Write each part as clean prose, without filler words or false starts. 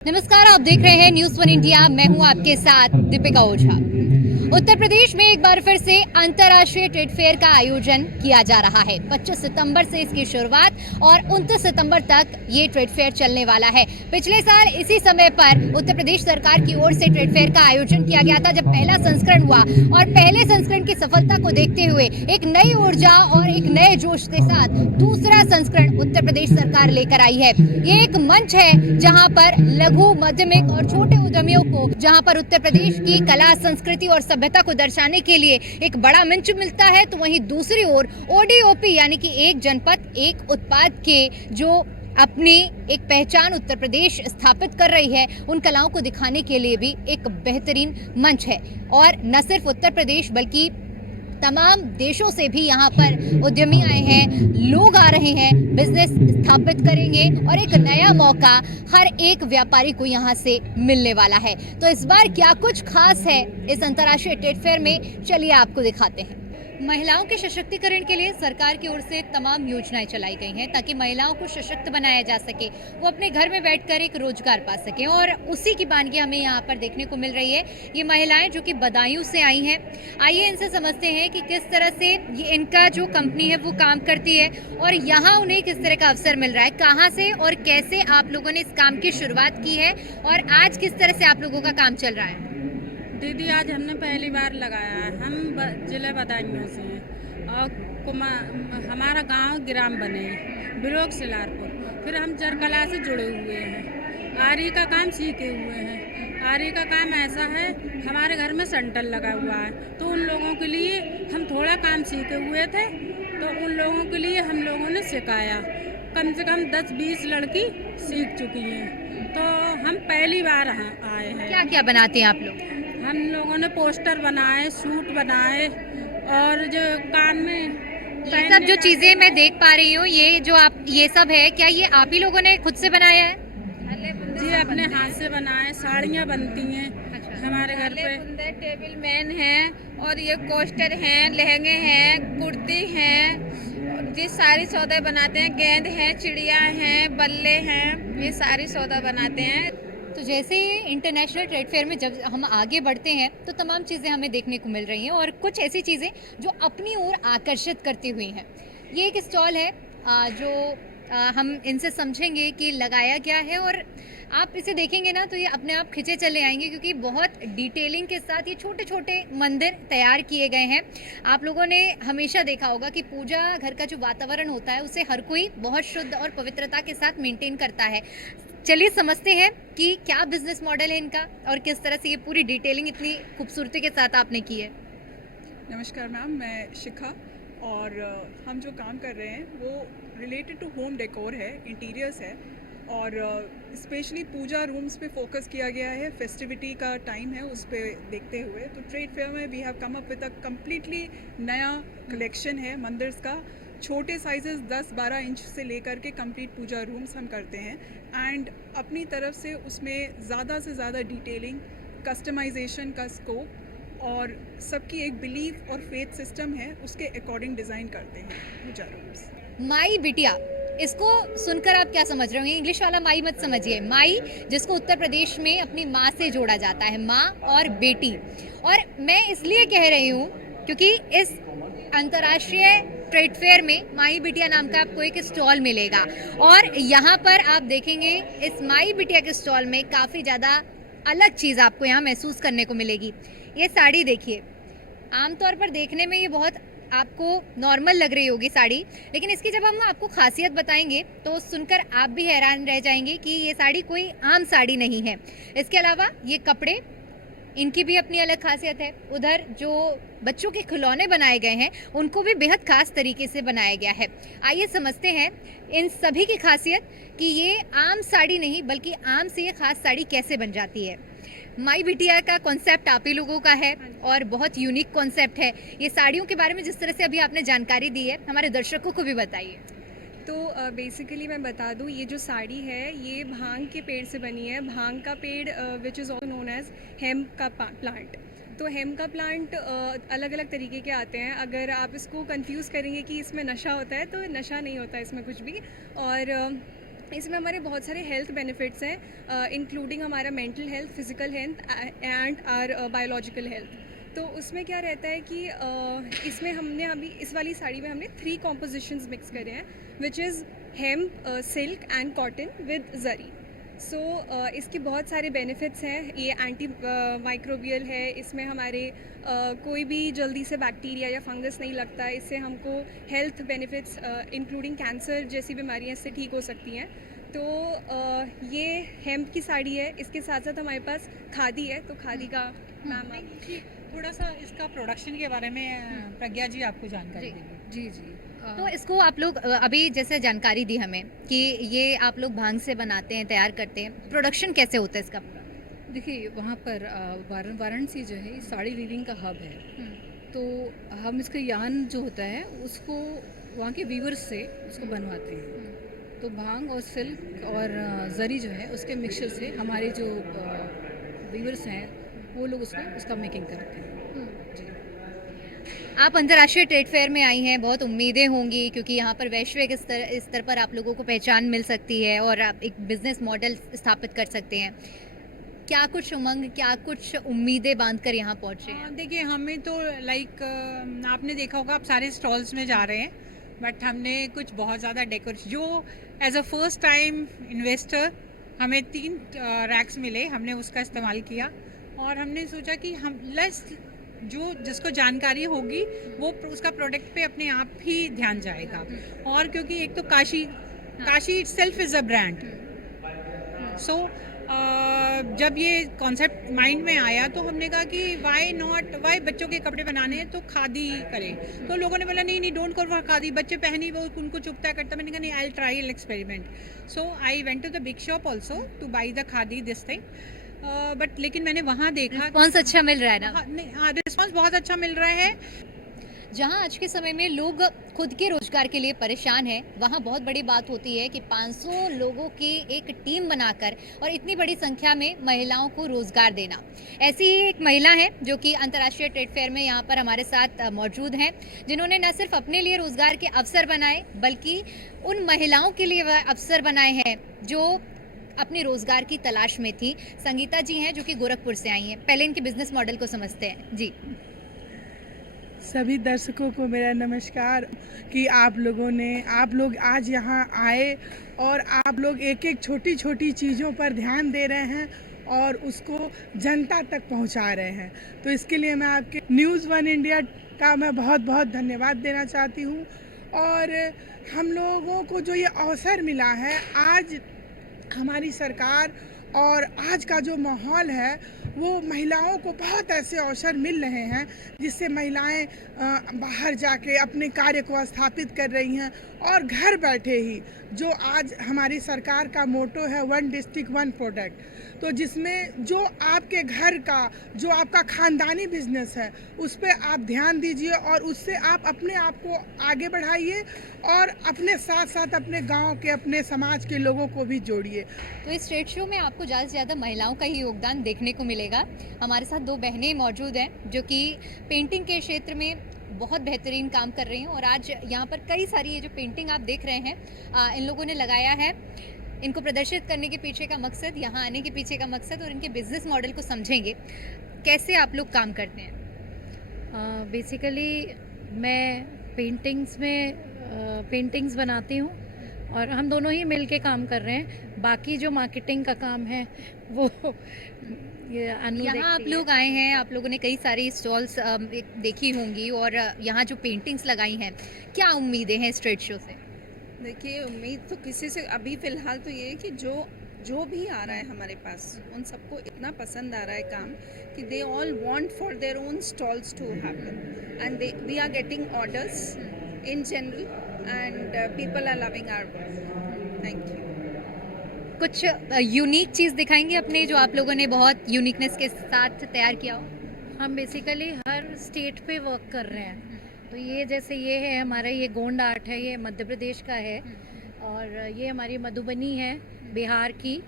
नमस्कार, आप देख रहे हैं न्यूज़ वन इंडिया। मैं हूं आपके साथ दीपिका ओझा। उत्तर प्रदेश में एक बार फिर से अंतर्राष्ट्रीय ट्रेड फेयर का आयोजन किया जा रहा है। 25 सितंबर से इसकी शुरुआत और 29 सितंबर तक ये ट्रेड फेयर चलने वाला है। पिछले साल इसी समय पर उत्तर प्रदेश सरकार की ओर से ट्रेड फेयर का आयोजन किया गया था, जब पहला संस्करण हुआ और पहले संस्करण की सफलता को देखते हुए एक नई ऊर्जा और एक नए जोश के साथ दूसरा संस्करण उत्तर प्रदेश सरकार लेकर आई है। ये एक मंच है जहां पर लघु, माध्यमिक और छोटे उद्यमियों को, जहां पर उत्तर प्रदेश की कला, संस्कृति और सभ्यता को दर्शाने के लिए एक बड़ा मंच मिलता है, तो वहीं दूसरी ओर ओडीओपी यानी कि एक जनपद एक उत्पाद के जो अपनी एक पहचान उत्तर प्रदेश स्थापित कर रही है, उन कलाओं को दिखाने के लिए भी एक बेहतरीन मंच है। और न सिर्फ उत्तर प्रदेश बल्कि तमाम देशों से भी यहाँ पर उद्यमी आए हैं, लोग आ रहे हैं, बिजनेस स्थापित करेंगे और एक नया मौका हर एक व्यापारी को यहाँ से मिलने वाला है। तो इस बार क्या कुछ खास है इस अंतर्राष्ट्रीय ट्रेड फेयर में, चलिए आपको दिखाते हैं। महिलाओं के सशक्तिकरण के लिए सरकार की ओर से तमाम योजनाएं चलाई गई हैं ताकि महिलाओं को सशक्त बनाया जा सके, वो अपने घर में बैठकर एक रोजगार पा सकें, और उसी की बानगी हमें यहाँ पर देखने को मिल रही है। ये महिलाएं जो कि बदायूं से आई हैं, आइए इनसे समझते हैं कि किस तरह से ये इनका जो कंपनी है वो काम करती है और यहाँ उन्हें किस तरह का अवसर मिल रहा है, कहाँ से और कैसे आप लोगों ने इस काम की शुरुआत की है और आज किस तरह से आप लोगों का काम चल रहा है। दीदी, आज हमने पहली बार लगाया है। हम जिले बदायूं से हैं और हमारा गांव ग्राम बने ब्लॉक सिलारपुर। फिर हम चरकला से जुड़े हुए हैं, आरी का काम सीखे हुए हैं। आरी का काम ऐसा है, हमारे घर में सेंटर लगा हुआ है, तो उन लोगों के लिए हम थोड़ा काम सीखे हुए थे, तो उन लोगों के लिए हम लोगों ने सिखाया। कम से कम 10-20 लड़की सीख चुकी हैं, तो हम पहली बार आए हैं। क्या क्या बनाते हैं आप लोग? हम लोगों ने पोस्टर बनाए, सूट बनाए और जो कान में ये सब जो चीजें मैं देख पा रही हूँ, ये जो आप ये सब है, क्या ये आप ही लोगों ने खुद से बनाया है? जी, अपने हाथ से बनाए। साड़ियाँ बनती हैं हमारे घर पे। टेबल मैन है और ये कोस्टर हैं, लहंगे हैं, कुर्ती हैं, ये सारी सौदा बनाते हैं। गेंद हैं, चिड़िया हैं, बल्ले हैं, ये सारी सौदा बनाते हैं। तो जैसे इंटरनेशनल ट्रेड फेयर में जब हम आगे बढ़ते हैं तो तमाम चीज़ें हमें देखने को मिल रही हैं और कुछ ऐसी चीज़ें जो अपनी ओर आकर्षित करती हुई हैं। ये एक स्टॉल है जो हम इनसे समझेंगे कि लगाया क्या है, और आप इसे देखेंगे ना तो ये अपने आप खिंचे चले आएंगे, क्योंकि बहुत डिटेलिंग के साथ ये छोटे छोटे मंदिर तैयार किए गए हैं। आप लोगों ने हमेशा देखा होगा कि पूजा घर का जो वातावरण होता है उसे हर कोई बहुत शुद्ध और पवित्रता के साथ मेंटेन करता है। चलिए समझते हैं कि क्या बिजनेस मॉडल है इनका और किस तरह से ये पूरी डिटेलिंग इतनी खूबसूरती के साथ आपने की है। नमस्कार मैम, मैं शिखा और हम जो काम कर रहे हैं वो रिलेटेड टू होम डेकोर है, इंटीरियर्स है और स्पेशली पूजा रूम्स पे फोकस किया गया है। फेस्टिविटी का टाइम है, उस पे देखते हुए तो ट्रेड फेयर में we have come up with a completely नया कलेक्शन है मंदिर्स का। छोटे साइजेस 10-12 इंच से लेकर के कंप्लीट पूजा रूम्स हम करते हैं एंड अपनी तरफ से उसमें ज़्यादा से ज़्यादा डिटेलिंग, कस्टमाइजेशन का स्कोप और सबकी एक बिलीफ और फेथ सिस्टम है, उसके अकॉर्डिंग डिज़ाइन करते हैं पूजा रूम्स। माई बिटिया, इसको सुनकर आप क्या समझ रहे होंगे? इंग्लिश वाला माई मत समझिए। माई जिसको उत्तर प्रदेश में अपनी माँ से जोड़ा जाता है, माँ और बेटी। और मैं इसलिए कह रही हूँ क्योंकि इस अंतर्राष्ट्रीय ट्रेड फेयर में माई बिटिया नाम का आपको एक स्टॉल मिलेगा और यहाँ पर आप देखेंगे इस माई बिटिया के स्टॉल में काफ़ी ज़्यादा अलग चीज़ आपको यहाँ महसूस करने को मिलेगी। ये साड़ी देखिए, आमतौर पर देखने में ये बहुत आपको नॉर्मल लग रही होगी साड़ी, लेकिन इसकी जब हम आपको खासियत बताएंगे तो सुनकर आप भी हैरान रह जाएंगे कि ये साड़ी कोई आम साड़ी नहीं है। इसके अलावा ये कपड़े, इनकी भी अपनी अलग खासियत है। उधर जो बच्चों के खिलौने बनाए गए हैं उनको भी बेहद खास तरीके से बनाया गया है। आइए समझते हैं इन सभी की खासियत कि ये आम साड़ी नहीं बल्कि आम से ये खास साड़ी कैसे बन जाती है। माई बिटिया का कॉन्सेप्ट आप ही लोगों का है और बहुत यूनिक कॉन्सेप्ट है। ये साड़ियों के बारे में जिस तरह से अभी आपने जानकारी दी है, हमारे दर्शकों को भी बताइए। तो बेसिकली मैं बता दूँ, ये जो साड़ी है ये भांग के पेड़ से बनी है। भांग का पेड़ which is also known as hemp का प्लांट। तो हेम्प का प्लांट अलग अलग तरीके के आते हैं। अगर आप इसको कंफ्यूज करेंगे कि इसमें नशा होता है, तो नशा नहीं होता इसमें कुछ भी। और इसमें हमारे बहुत सारे हेल्थ बेनिफिट्स हैं, इंक्लूडिंग हमारा mental health, physical health and our biological health. तो उसमें क्या रहता है कि इसमें हमने अभी इस वाली साड़ी में हमने 3 कॉम्पोजिशंस मिक्स करे हैं, which is hemp, silk and cotton with zari. So इसके बहुत सारे बेनिफिट्स हैं। ये एंटी माइक्रोबियल है, इसमें हमारे कोई भी जल्दी से बैक्टीरिया या फंगस नहीं लगता है। इससे हमको हेल्थ बेनिफिट्स इंक्लूडिंग कैंसर जैसी बीमारियां इससे ठीक हो सकती हैं। तो ये हेम्प की साड़ी है, इसके साथ साथ हमारे पास खादी है। तो खादी का मैम आप थोड़ा सा इसका प्रोडक्शन के बारे में प्रज्ञा जी आपको जानकारी जी। देंगे। जी तो इसको आप लोग अभी जैसे जानकारी दी हमें कि ये आप लोग भांग से बनाते हैं, तैयार करते हैं, प्रोडक्शन कैसे होता है इसका पूरा? देखिए वहाँ पर वाराणसी जो है साड़ी वीविंग का हब है। तो हम इसका यान जो होता है उसको वहाँ के वीवर्स से उसको बनवाते हैं। तो भांग और सिल्क और जरी जो है उसके मिक्सचर से हमारे जो वीवर्स हैं वो लोग उसका मेकिंग करते हैं। आप अंतर्राष्ट्रीय ट्रेड फेयर में आई हैं, बहुत उम्मीदें होंगी क्योंकि यहाँ पर वैश्विक स्तर पर आप लोगों को पहचान मिल सकती है और आप एक बिजनेस मॉडल स्थापित कर सकते हैं। क्या कुछ उमंग, क्या कुछ उम्मीदें बांधकर यहाँ पहुँचे हैं? देखिए हमें तो आपने देखा होगा आप सारे स्टॉल्स में जा रहे हैं, बट हमने कुछ बहुत ज़्यादा डेकोरेशन जो as a first time investor हमें 3 रैक्स मिले, हमने उसका इस्तेमाल किया और हमने सोचा कि हम जो जिसको जानकारी होगी वो उसका प्रोडक्ट पे अपने आप ही ध्यान जाएगा। और क्योंकि एक तो Kashi itself is a brand, so जब ये कॉन्सेप्ट माइंड में आया तो हमने कहा कि वाई बच्चों के कपड़े बनाने हैं तो खादी करें। तो लोगों ने बोला नहीं डोंट गो फॉर खादी, बच्चे पहनी वो उनको चुभता करता। मैंने कहा नहीं, I will try an experiment. So I went to the big shop also to buy the khadi this thing, but लेकिन मैंने वहाँ देखा रिस्पॉन्स अच्छा मिल रहा है ना? रिस्पॉन्स बहुत अच्छा मिल रहा है। जहाँ आज के समय में लोग खुद के रोजगार के लिए परेशान हैं, वहाँ बहुत बड़ी बात होती है कि 500 लोगों की एक टीम बनाकर और इतनी बड़ी संख्या में महिलाओं को रोजगार देना। ऐसी ही एक महिला है जो कि अंतर्राष्ट्रीय ट्रेड फेयर में यहाँ पर हमारे साथ मौजूद हैं, जिन्होंने न सिर्फ अपने लिए रोजगार के अवसर बनाए बल्कि उन महिलाओं के लिए वह अवसर बनाए हैं जो अपनी रोजगार की तलाश में थी। संगीता जी हैं जो कि गोरखपुर से आई हैं। पहले इनके बिजनेस मॉडल को समझते हैं। जी। सभी दर्शकों को मेरा नमस्कार कि आप लोग आज यहाँ आए और आप लोग एक एक छोटी छोटी चीज़ों पर ध्यान दे रहे हैं और उसको जनता तक पहुँचा रहे हैं। तो इसके लिए मैं आपके न्यूज़ 1 इंडिया का मैं बहुत बहुत धन्यवाद देना चाहती हूँ। और हम लोगों को जो ये अवसर मिला है, आज हमारी सरकार और आज का जो माहौल है वो महिलाओं को बहुत ऐसे अवसर मिल रहे हैं जिससे महिलाएं बाहर जाके अपने कार्य को स्थापित कर रही हैं। और घर बैठे ही जो आज हमारी सरकार का मोटो है 1 डिस्ट्रिक्ट 1 प्रोडक्ट, तो जिसमें जो आपके घर का जो आपका खानदानी बिजनेस है उस पर आप ध्यान दीजिए और उससे आप अपने आप को आगे बढ़ाइए और अपने साथ साथ अपने गांव के, अपने समाज के लोगों को भी जोड़िए। तो इस ट्रेड शो में आपको ज़्यादा से ज़्यादा महिलाओं का ही योगदान देखने को मिलेगा। हमारे साथ 2 बहनें मौजूद हैं जो कि पेंटिंग के क्षेत्र में बहुत बेहतरीन काम कर रही हैं और आज यहाँ पर कई सारी ये जो पेंटिंग आप देख रहे हैं इन लोगों ने लगाया है। इनको प्रदर्शित करने के पीछे का मकसद, यहाँ आने के पीछे का मकसद और इनके बिजनेस मॉडल को समझेंगे। कैसे आप लोग काम करते हैं? बेसिकली मैं पेंटिंग्स बनाती हूँ और हम दोनों ही मिल के काम कर रहे हैं। बाकी जो मार्केटिंग का काम है वो ये अनु यहाँ आप लोग आए हैं, आप लोगों ने कई सारी स्टॉल्स देखी होंगी और यहाँ जो पेंटिंग्स लगाई हैं, क्या उम्मीदें हैं इस ट्रेड शो से? देखिए उम्मीद तो किसी से अभी फ़िलहाल तो ये है कि जो भी आ रहा है हमारे पास उन सबको इतना पसंद आ रहा है काम कि they all want for their own stalls to happen and we are getting orders in general and people are loving our work. Thank you. कुछ यूनिक चीज़ दिखाएंगे अपने जो आप लोगों ने बहुत यूनिकनेस के साथ तैयार किया हो? हम बेसिकली हर स्टेट पे वर्क कर रहे हैं। तो ये जैसे ये है हमारा, ये गोंड आर्ट है, ये मध्य प्रदेश का है और ये हमारी मधुबनी है बिहार की।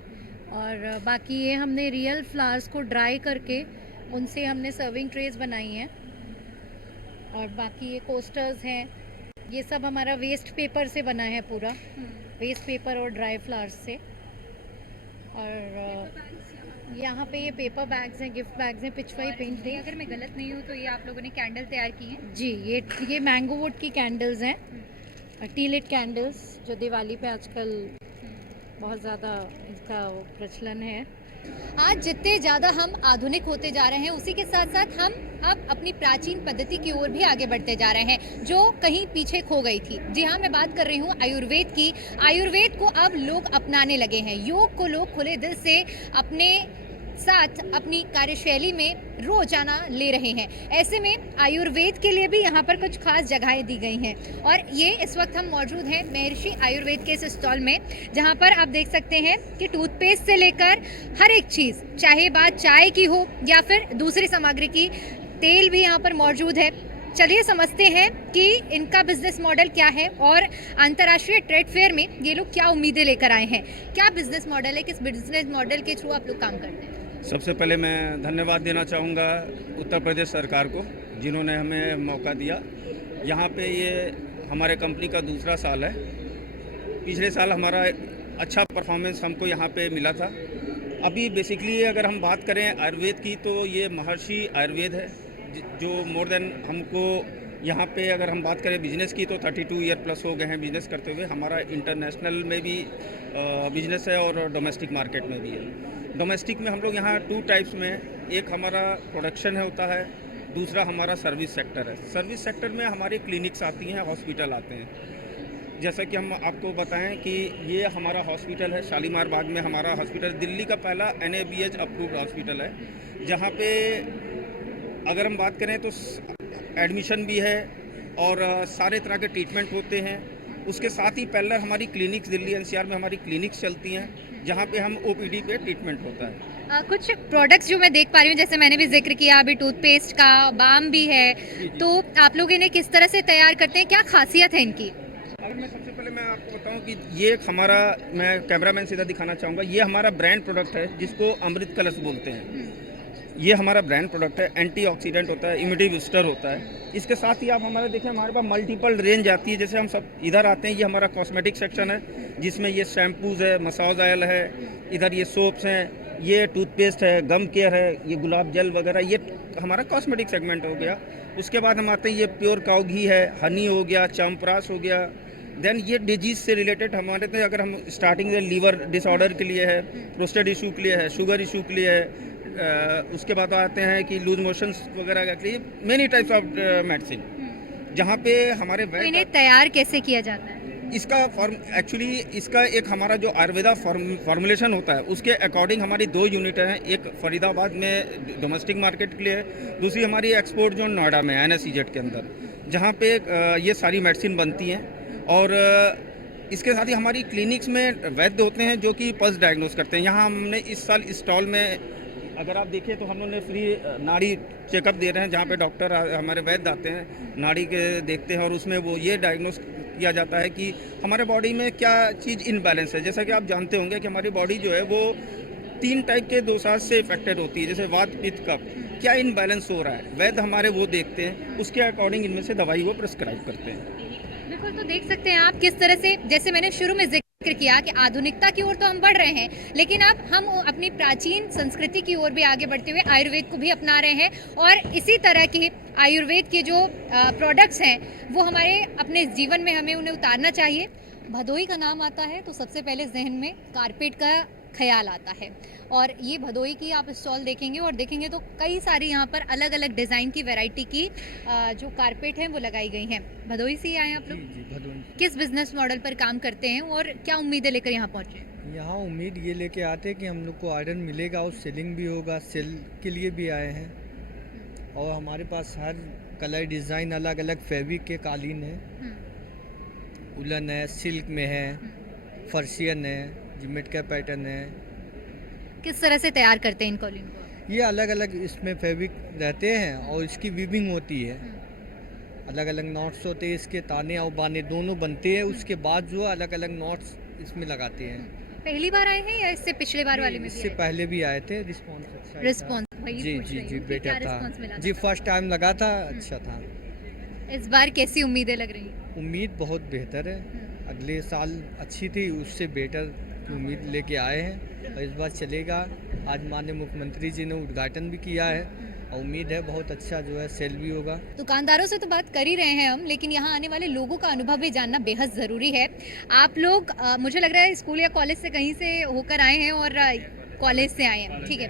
और बाकी ये हमने रियल फ्लावर्स को ड्राई करके उनसे हमने सर्विंग ट्रेज बनाई हैं। और बाकी ये कोस्टर्स हैं, ये सब हमारा वेस्ट पेपर से बना है पूरा। वेस्ट पेपर और ड्राई फ्लावर्स से। और यहाँ पे ये पेपर बैग्स हैं, गिफ्ट बैग्स हैं, पिचवाई पेंट है। अगर मैं गलत नहीं हूँ तो ये आप लोगों ने कैंडल तैयार की है? जी, ये मैंगो वुड की कैंडल्स हैं, टी लिट कैंडल्स, जो दिवाली पे आजकल बहुत ज़्यादा इसका प्रचलन है। आज जितने ज़्यादा हम आधुनिक होते जा रहे हैं, उसी के साथ साथ हम अब अपनी प्राचीन पद्धति की ओर भी आगे बढ़ते जा रहे हैं, जो कहीं पीछे खो गई थी। जी हाँ, मैं बात कर रही हूँ आयुर्वेद की। आयुर्वेद को अब लोग अपनाने लगे हैं। योग को लोग खुले दिल से अपने साथ अपनी कार्यशैली में रोजाना ले रहे हैं। ऐसे में आयुर्वेद के लिए भी यहाँ पर कुछ खास जगहें दी गई हैं। और ये इस वक्त हम मौजूद हैं महर्षि आयुर्वेद के इस स्टॉल में, जहाँ पर आप देख सकते हैं कि टूथपेस्ट से लेकर हर एक चीज़, चाहे बात चाय की हो या फिर दूसरी सामग्री की, तेल भी यहाँ पर मौजूद है। चलिए समझते हैं कि इनका बिजनेस मॉडल क्या है और अंतर्राष्ट्रीय ट्रेड फेयर में ये लोग क्या उम्मीदें लेकर आए हैं। क्या बिजनेस मॉडल है, किस बिजनेस मॉडल के थ्रू आप लोग काम करते हैं? सबसे पहले मैं धन्यवाद देना चाहूँगा उत्तर प्रदेश सरकार को, जिन्होंने हमें मौका दिया। यहाँ पे ये हमारे कंपनी का दूसरा साल है। पिछले साल हमारा अच्छा परफॉर्मेंस हमको यहाँ पे मिला था। अभी बेसिकली अगर हम बात करें आयुर्वेद की, तो ये महर्षि आयुर्वेद है, जो मोर देन हमको यहाँ पे अगर हम बात करें बिजनेस की, तो 32 ईयर प्लस हो गए हैं बिजनेस करते हुए। हमारा इंटरनेशनल में भी बिजनेस है और डोमेस्टिक मार्केट में भी है। डोमेस्टिक में हम लोग यहाँ 2 टाइप्स में, एक हमारा प्रोडक्शन है होता है, दूसरा हमारा सर्विस सेक्टर है। सर्विस सेक्टर में हमारे क्लिनिक्स आती हैं, हॉस्पिटल आते हैं। जैसा कि हम आपको बताएं कि ये हमारा हॉस्पिटल है, शालीमार बाग में हमारा हॉस्पिटल दिल्ली का पहला NABH अप्रूव्ड हॉस्पिटल है, जहाँ पे अगर हम बात करें तो एडमिशन भी है और सारे तरह के ट्रीटमेंट होते हैं। उसके साथ ही पहले हमारी क्लिनिक्स दिल्ली NCR में हमारी क्लिनिक्स चलती हैं, जहाँ पे हम OPD पे ट्रीटमेंट होता है। कुछ प्रोडक्ट्स जो मैं देख पा रही हूँ, जैसे मैंने भी जिक्र किया अभी टूथपेस्ट का, बाम भी है, तो आप लोग इन्हें किस तरह से तैयार करते हैं, क्या खासियत है इनकी? अगर मैं सबसे पहले मैं आपको बताऊं कि ये हमारा, मैं कैमरामैन सीधा दिखाना चाहूँगा, ये हमारा ब्रांड प्रोडक्ट है जिसको अमृत कलश बोलते हैं। ये हमारा ब्रांड प्रोडक्ट है, एंटीऑक्सीडेंट होता है, इम्यूनिटी बूस्टर होता है। इसके साथ ही आप हमारे देखें, हमारे पास मल्टीपल रेंज आती है। जैसे हम सब इधर आते हैं, ये हमारा कॉस्मेटिक सेक्शन है, जिसमें ये शैम्पूज़ है, मसाज ऑयल है, इधर ये सोप्स हैं, ये टूथपेस्ट है, गम केयर है, ये गुलाब जल वगैरह, ये हमारा कॉस्मेटिक सेगमेंट हो गया। उसके बाद हम आते हैं, ये प्योर काऊ घी है, हनी हो गया, च्यवनप्राश हो गया। देन ये डिजीज़ से रिलेटेड हमारे थे, अगर हम स्टार्टिंग से लीवर डिसऑर्डर के लिए है, प्रोस्टेट इशू के लिए है, शुगर इशू के लिए है, उसके बाद आते हैं कि लूज मोशंस वगैरह के लिए, मेनी टाइप्स ऑफ मेडिसिन, जहाँ पे हमारे तो इन्हें तैयार कैसे किया जाता है? इसका एक्चुअली इसका एक हमारा जो आयुर्वेदा फॉर्मुलेशन होता है, उसके अकॉर्डिंग हमारी 2 यूनिट हैं। एक फरीदाबाद में डोमेस्टिक मार्केट के लिए है, दूसरी हमारी एक्सपोर्ट जोन नोएडा में NSEZ के अंदर, जहाँ पे ये सारी मेडिसिन बनती हैं। और इसके साथ ही हमारी क्लिनिक्स में वैद्य होते हैं जो कि पल्स डायग्नोस करते हैं। यहाँ हमने इस साल स्टॉल में अगर आप देखें तो हम लोग ने फ्री नाड़ी चेकअप दे रहे हैं, जहाँ पे डॉक्टर हमारे वैद्य आते हैं, नाड़ी के देखते हैं और उसमें वो ये डायग्नोस किया जाता है कि हमारे बॉडी में क्या चीज़ इनबैलेंस है। जैसा कि आप जानते होंगे कि हमारी बॉडी जो है वो 3 टाइप के दोषाज से इफेक्टेड होती है, जैसे वात, पित्त, कफ। क्या इनबैलेंस हो रहा है, वैद्य हमारे वो देखते हैं, उसके अकॉर्डिंग इनमें से दवाई वो प्रिस्क्राइब करते हैं। बिल्कुल, तो देख सकते हैं आप किस तरह से, जैसे मैंने शुरू में जिक्र किया कि आधुनिकता की ओर तो हम बढ़ रहे हैं, लेकिन अब हम अपनी प्राचीन संस्कृति की ओर भी आगे बढ़ते हुए आयुर्वेद को भी अपना रहे हैं। और इसी तरह की आयुर्वेद के जो प्रोडक्ट्स हैं, वो हमारे अपने जीवन में हमें उन्हें उतारना चाहिए। भदोई का नाम आता है तो सबसे पहले जहन में कारपेट का ख्याल आता है, और ये भदोई की आप स्टॉल देखेंगे और देखेंगे तो कई सारी यहाँ पर अलग अलग डिज़ाइन की वैरायटी की जो कारपेट हैं वो लगाई गई हैं। भदोई से ही आए आप लोग? जी, भदोई। किस बिजनेस मॉडल पर काम करते हैं और क्या उम्मीदें लेकर यहाँ पहुँचे? यहाँ उम्मीद ये लेके आते हैं कि हम लोग को आयरन मिलेगा और सेलिंग भी होगा, सेल के लिए भी आए हैं। और हमारे पास हर कलर डिज़ाइन अलग अलग फैब्रिक के कालीन है, उलन है, सिल्क में है, फर्शियन है, जिमेट का पैटर्न है। किस तरह से तैयार करते हैं इन कॉलिन को? ये अलग अलग इसमें फैब्रिक रहते हैं और इसकी वीविंग होती है, अलग अलग नॉट्स होते हैं, इसके ताने और बाने दोनों बनते हैं। उसके बाद जो अलग अलग नॉट्स इसमें लगाते हैं। पहली बार आए हैं या इससे पिछले बार वाले में भी इससे आए? पहले भी आए थे, रिस्पॉन्स अच्छा था। रिस्पॉन्स वही जी पूछ जी रही जी हूँ कि बेटर क्या था रिस्पॉन्स मिला जी, था? फर्स्ट टाइम लगा था, अच्छा था। इस बार कैसी उम्मीदें लग रही हैं? उम्मीद बहुत बेहतर है। अगले साल अच्छी थी, उससे बेटर की उम्मीद लेके आए हैं और इस बार चलेगा। आज माननीय मुख्यमंत्री जी ने उद्घाटन भी किया है और उम्मीद है बहुत अच्छा जो है सेल भी होगा। दुकानदारों से तो बात कर ही रहे हैं हम, लेकिन यहाँ आने वाले लोगों का अनुभव भी जानना बेहद ज़रूरी है। आप लोग मुझे लग रहा है स्कूल या कॉलेज से कहीं से होकर आए हैं और कॉलेज से आए हैं, ठीक है।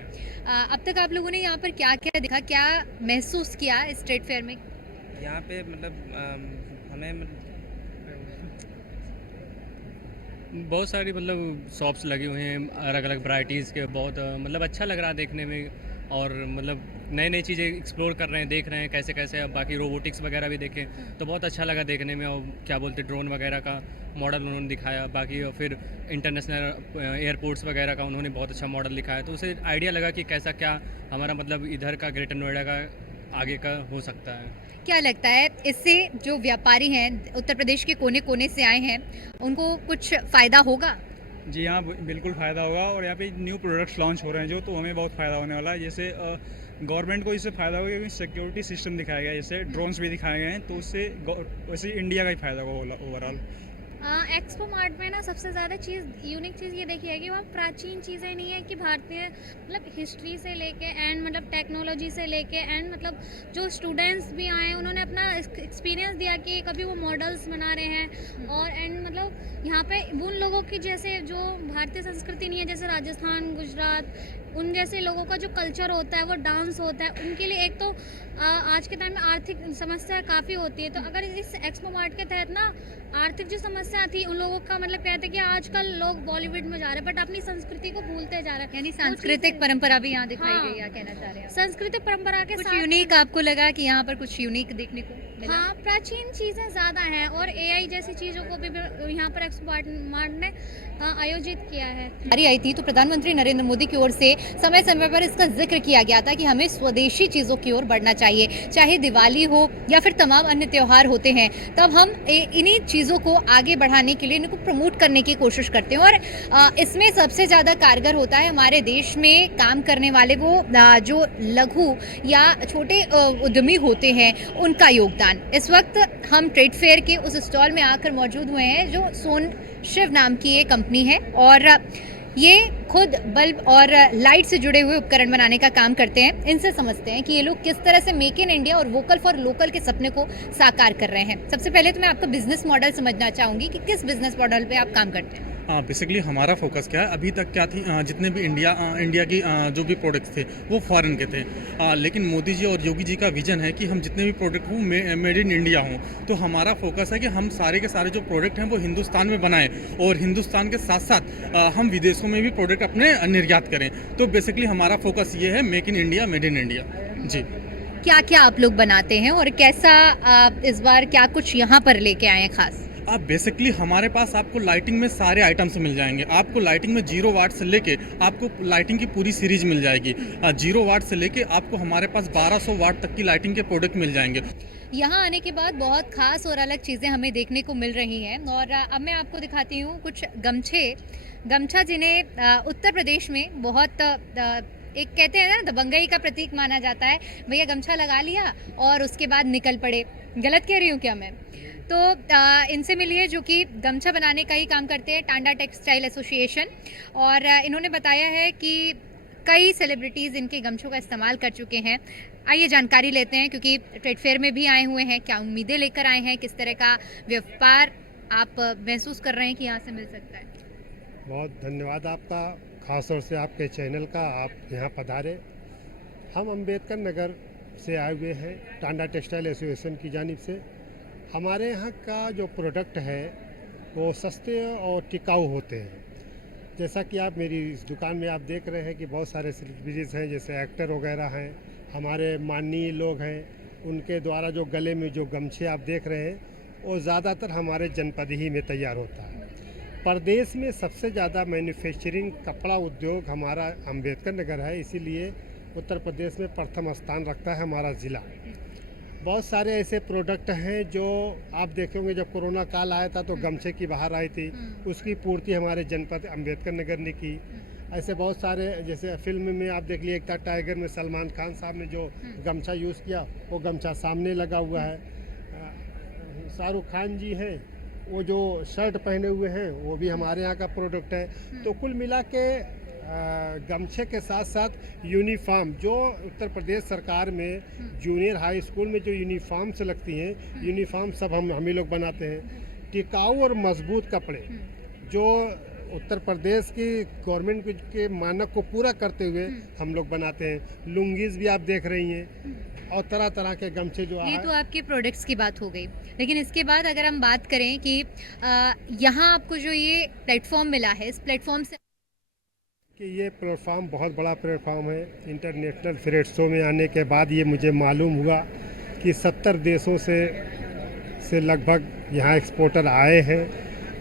अब तक आप लोगों ने यहाँ पर क्या क्या देखा, क्या महसूस किया इस ट्रेड फेयर में? यहाँ पे मतलब हमें बहुत सारी मतलब शॉप्स लगी हुई हैं अलग अलग वैरायटीज़ के, बहुत मतलब अच्छा लग रहा है देखने में। और मतलब नई नई चीज़ें एक्सप्लोर कर रहे हैं, देख रहे हैं कैसे कैसे। अब बाकी रोबोटिक्स वगैरह भी देखें तो बहुत अच्छा लगा देखने में। और क्या बोलते ड्रोन वगैरह का मॉडल उन्होंने दिखाया। बाकी और फिर इंटरनेशनल एयरपोर्ट्स वगैरह का उन्होंने बहुत अच्छा मॉडल दिखाया, तो उसे आइडिया लगा कि कैसा क्या हमारा मतलब इधर का ग्रेटर नोएडा का आगे का हो सकता है। क्या लगता है इससे जो व्यापारी हैं उत्तर प्रदेश के कोने कोने से आए हैं उनको कुछ फ़ायदा होगा? जी हाँ, बिल्कुल फ़ायदा होगा। और यहाँ पे न्यू प्रोडक्ट्स लॉन्च हो रहे हैं जो, तो हमें बहुत फ़ायदा होने वाला है। जैसे गवर्नमेंट को इससे फ़ायदा होगा क्योंकि सिक्योरिटी सिस्टम दिखाया गया है, जैसे ड्रोन्स भी दिखाए गए हैं, तो उससे वैसे इंडिया का ही फ़ायदा होगा ओवरऑल। एक्सपो मार्ट में ना सबसे ज़्यादा यूनिक चीज़ ये देखी है कि वहाँ प्राचीन चीज़ें नहीं है कि भारतीय मतलब हिस्ट्री से लेके एंड मतलब टेक्नोलॉजी से लेके एंड मतलब जो स्टूडेंट्स भी आए उन्होंने अपना एक्सपीरियंस दिया कि कभी वो मॉडल्स बना रहे हैं। और एंड मतलब यहाँ पे उन लोगों की जैसे जो भारतीय संस्कृति नहीं है, जैसे राजस्थान, गुजरात, उन जैसे लोगों का जो कल्चर होता है, वो डांस होता है, उनके लिए एक तो आज के टाइम में आर्थिक समस्या काफ़ी होती है। तो अगर इस एक्सपो मार्ट के तहत ना आर्थिक जो समस्या थी उन लोगों का मतलब कहते हैं कि आजकल लोग बॉलीवुड में जा रहे हैं बट अपनी संस्कृति को भूलते जा रहे हैं। यानी सांस्कृतिक परंपरा भी यहाँ दिखाई गई है, कहना चाह रहे हैं? सांस्कृतिक परंपरा के कुछ साथ यूनिक आपको लगा कि यहाँ पर कुछ यूनिक देखने को मिला? हाँ, प्राचीन चीज़ें ज़्यादा हैं और एआई जैसी चीज़ों को भी यहाँ पर एक्सपो मार्ट में आयोजित किया है। आई थी तो प्रधानमंत्री नरेंद्र मोदी की ओर से समय समय पर इसका जिक्र किया गया था कि हमें स्वदेशी चीज़ों की ओर बढ़ना चाहिए, चाहे दिवाली हो या फिर तमाम अन्य त्यौहार होते हैं, तब हम इन्हीं चीज़ों को आगे बढ़ाने के लिए इनको प्रमोट करने की कोशिश करते हैं। और इसमें सबसे ज़्यादा कारगर होता है हमारे देश में काम करने वाले वो जो लघु या छोटे उद्यमी होते हैं उनका योगदान। इस वक्त हम ट्रेड फेयर के उस स्टॉल में आकर मौजूद हुए हैं जो सोन शिव नाम की ये कंपनी है और ये खुद बल्ब और लाइट से जुड़े हुए उपकरण बनाने का काम करते हैं। इनसे समझते हैं कि ये लोग किस तरह से मेक इन इंडिया और वोकल फॉर लोकल के सपने को साकार कर रहे हैं। सबसे पहले तो मैं आपका बिजनेस मॉडल समझना चाहूँगी कि किस बिजनेस मॉडल पे आप काम करते हैं? बेसिकली हमारा फोकस क्या है, अभी तक क्या थी, जितने भी इंडिया की जो भी प्रोडक्ट्स थे वो फॉरेन के थे, लेकिन मोदी जी और योगी जी का विजन है कि हम जितने भी प्रोडक्ट हों मेड इन इंडिया हों। तो हमारा फोकस है कि हम सारे के सारे जो प्रोडक्ट हैं वो हिंदुस्तान में बनाएं और हिंदुस्तान के साथ साथ हम विदेशों में भी प्रोडक्ट अपने निर्यात करें। तो बेसिकली हमारा फोकस ये है, make in India, made in India. जी, क्या क्या आप लोग बनाते हैं और कैसा इस बार क्या कुछ यहाँ पर लेके आए हैं खास? आप बेसिकली हमारे पास आपको लाइटिंग में सारे आइटम्स मिल जाएंगे। आपको लाइटिंग में 0 वाट से लेके आपको लाइटिंग की पूरी सीरीज मिल जाएगी। 0 वाट से लेके आपको हमारे पास 1200 वाट तक की लाइटिंग के प्रोडक्ट मिल जाएंगे। यहाँ आने के बाद बहुत खास और अलग चीज़ें हमें देखने को मिल रही हैं और अब मैं आपको दिखाती हूँ कुछ गमछा जिन्हें उत्तर प्रदेश में बहुत एक कहते हैं ना दबंगई का प्रतीक माना जाता है। भैया गमछा लगा लिया और उसके बाद निकल पड़े। गलत कह रही हूँ क्या मैं? तो इनसे मिलिए जो कि गमछा बनाने का ही काम करते हैं, टांडा टेक्सटाइल एसोसिएशन, और इन्होंने बताया है कि कई सेलिब्रिटीज़ इनके गमछों का इस्तेमाल कर चुके हैं। आइए जानकारी लेते हैं क्योंकि ट्रेड फेयर में भी आए हुए हैं, क्या उम्मीदें लेकर आए हैं, किस तरह का व्यापार आप महसूस कर रहे हैं कि यहाँ से मिल सकता है। बहुत धन्यवाद आपका, खास तौर से आपके चैनल का, आप यहाँ पधारे। हम अम्बेडकर नगर से आए हुए हैं टांडा टेक्सटाइल एसोसिएशन की जानिब से। हमारे यहाँ का जो प्रोडक्ट है वो सस्ते और टिकाऊ होते हैं। जैसा कि आप मेरी इस दुकान में आप देख रहे हैं कि बहुत सारे सेलिब्रिटीज़ हैं, जैसे एक्टर वगैरह हैं, हमारे माननीय लोग हैं, उनके द्वारा जो गले में जो गमछे आप देख रहे हैं वो ज़्यादातर हमारे जनपद ही में तैयार होता है। प्रदेश में सबसे ज़्यादा मैन्युफैक्चरिंग कपड़ा उद्योग हमारा अम्बेडकर नगर है, इसीलिए उत्तर प्रदेश में प्रथम स्थान रखता है हमारा ज़िला। बहुत सारे ऐसे प्रोडक्ट हैं जो आप देखेंगे, जब कोरोना काल आया था तो गमछे की बाहर आई थी, उसकी पूर्ति हमारे जनपद अम्बेडकर नगर ने की। ऐसे बहुत सारे, जैसे फिल्म में आप देख लिए, एक था टाइगर में सलमान खान साहब ने जो गमछा यूज़ किया वो गमछा सामने लगा हुआ है। शाहरुख खान जी हैं, वो जो शर्ट पहने हुए हैं वो भी हमारे यहाँ का प्रोडक्ट है। तो कुल मिला के गमछे के साथ साथ यूनिफॉर्म जो उत्तर प्रदेश सरकार में जूनियर हाई स्कूल में जो यूनिफॉर्म्स लगती हैं, यूनिफॉर्म सब हम ही लोग बनाते हैं। टिकाऊ और मजबूत कपड़े जो उत्तर प्रदेश की गवर्नमेंट के मानक को पूरा करते हुए हम लोग बनाते हैं। लुंगीज भी आप देख रही हैं और तरह तरह के गमछे जो ये तो आपके प्रोडक्ट्स की बात हो गई, लेकिन इसके बाद अगर हम बात करें कि यहाँ आपको जो ये प्लेटफॉर्म मिला है, इस प्लेटफॉर्म से कि ये प्लेटफॉर्म बहुत बड़ा प्लेटफॉर्म है। इंटरनेशनल फ्रेट शो में आने के बाद ये मुझे मालूम हुआ कि 70 देशों से लगभग यहाँ एक्सपोर्टर आए हैं।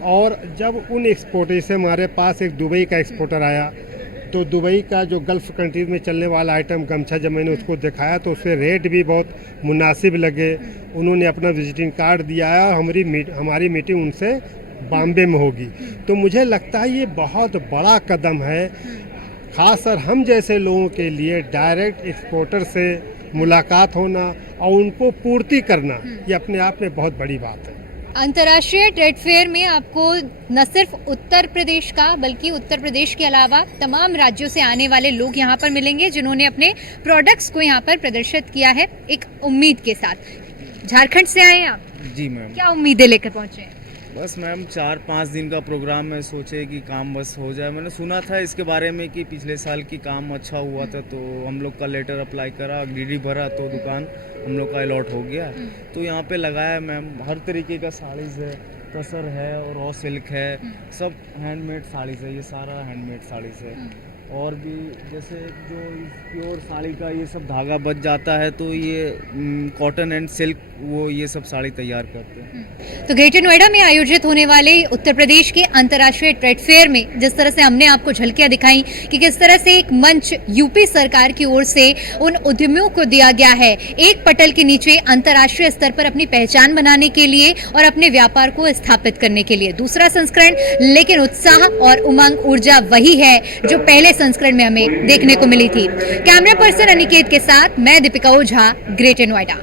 और जब उन एक्सपोर्टर से हमारे पास एक दुबई का एक्सपोर्टर आया तो दुबई का जो गल्फ़ कंट्रीज में चलने वाला आइटम गमछा जब मैंने उसको दिखाया तो उसके रेट भी बहुत मुनासिब लगे। उन्होंने अपना विजिटिंग कार्ड दिया है और हमारी मीटिंग उनसे बॉम्बे में होगी। तो मुझे लगता है ये बहुत बड़ा कदम है, ख़ासकर हम जैसे लोगों के लिए डायरेक्ट एक्सपोर्टर से मुलाकात होना और उनको पूर्ति करना, ये अपने आप में बहुत बड़ी बात है। अंतर्राष्ट्रीय ट्रेड फेयर में आपको न सिर्फ उत्तर प्रदेश का बल्कि उत्तर प्रदेश के अलावा तमाम राज्यों से आने वाले लोग यहाँ पर मिलेंगे जिन्होंने अपने प्रोडक्ट्स को यहाँ पर प्रदर्शित किया है एक उम्मीद के साथ। झारखंड से आए हैं आप? जी मैम। क्या उम्मीदें लेकर पहुँचे हैं? बस मैम 4-5 दिन का प्रोग्राम है, सोचे कि काम बस हो जाए। मैंने सुना था इसके बारे में कि पिछले साल की काम अच्छा हुआ था तो हम लोग का लेटर अप्लाई करा, डीडी भरा तो दुकान हम लोग का अलॉट हो गया। तो यहाँ पे लगाया मैम, हर तरीके का साड़ीज़ है, टसर है और रॉ सिल्क है, सब हैंडमेड साड़ीज़ है, ये सारा हैंडमेड साड़ीज़ है। और भी जैसे जो प्योर साड़ी का ये सब धागा बच जाता है तो ये कॉटन एंड सिल्क वो ये सब साड़ी तैयार करते हैं। तो ग्रेटर नोएडा में आयोजित होने वाले उत्तर प्रदेश के अंतर्राष्ट्रीय ट्रेड फेयर में जिस तरह से हमने आपको झलकियां दिखाई कि किस तरह से एक मंच यूपी सरकार की ओर से उन उद्यमियों को दिया गया है एक पटल के नीचे अंतर्राष्ट्रीय स्तर पर अपनी पहचान बनाने के लिए और अपने व्यापार को स्थापित करने के लिए। दूसरा संस्करण, लेकिन उत्साह और उमंग ऊर्जा वही है जो पहले संस्करण में हमें देखने को मिली थी। कैमरा पर्सन अनिकेत के साथ मैं दीपिका ओझा, ग्रेटर नोएडा।